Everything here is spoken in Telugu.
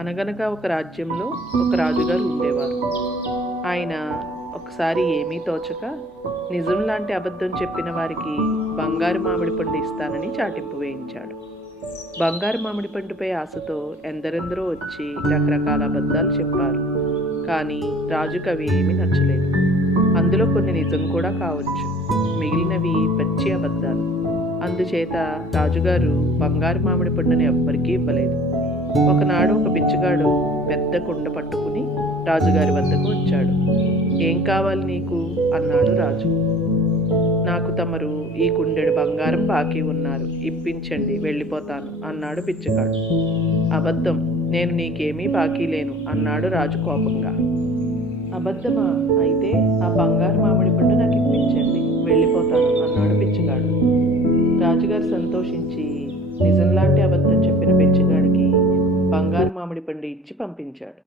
అనగనగా ఒక రాజ్యంలో ఒక రాజుగారు ఉండేవారు. ఆయన ఒకసారి ఏమీ తోచక నిజం లాంటి అబద్ధం చెప్పిన వారికి బంగారు మామిడి పండు ఇస్తానని చాటింపు వేయించాడు. బంగారు మామిడి పండుపై ఆశతో ఎందరెందరో వచ్చి రకరకాల అబద్ధాలు చెప్పారు. కానీ రాజుకు అవి ఏమీ నచ్చలేదు. అందులో కొన్ని నిజం కూడా కావచ్చు, మిగిలినవి పచ్చి అబద్ధాలు. అందుచేత రాజుగారు బంగారు మామిడి పండుని ఎవ్వరికీ ఇవ్వలేదు. ఒకనాడు ఒక బిచ్చగాడు పెద్ద కుండ పట్టుకుని రాజుగారి వద్దకు వచ్చాడు. ఏం కావాలి నీకు అన్నాడు రాజు. నాకు తమరు ఈ కుండెడు బంగారం బాకీ ఉన్నారు, ఇప్పించండి, వెళ్ళిపోతాను అన్నాడు బిచ్చగాడు. అబద్ధం, నేను నీకేమీ బాకీ లేను అన్నాడు రాజు కోపంగా. అబద్ధమా? అయితే ఆ బంగారు మామిడి పండు నాకు ఇప్పించండి, వెళ్ళిపోతాను అన్నాడు బిచ్చగాడు. రాజుగారు సంతోషించి నిజంలాంటి అబద్ధం చెప్పిన బిచ్చగాడికి బంగారు మామిడి పండు ఇచ్చి పంపించాడు.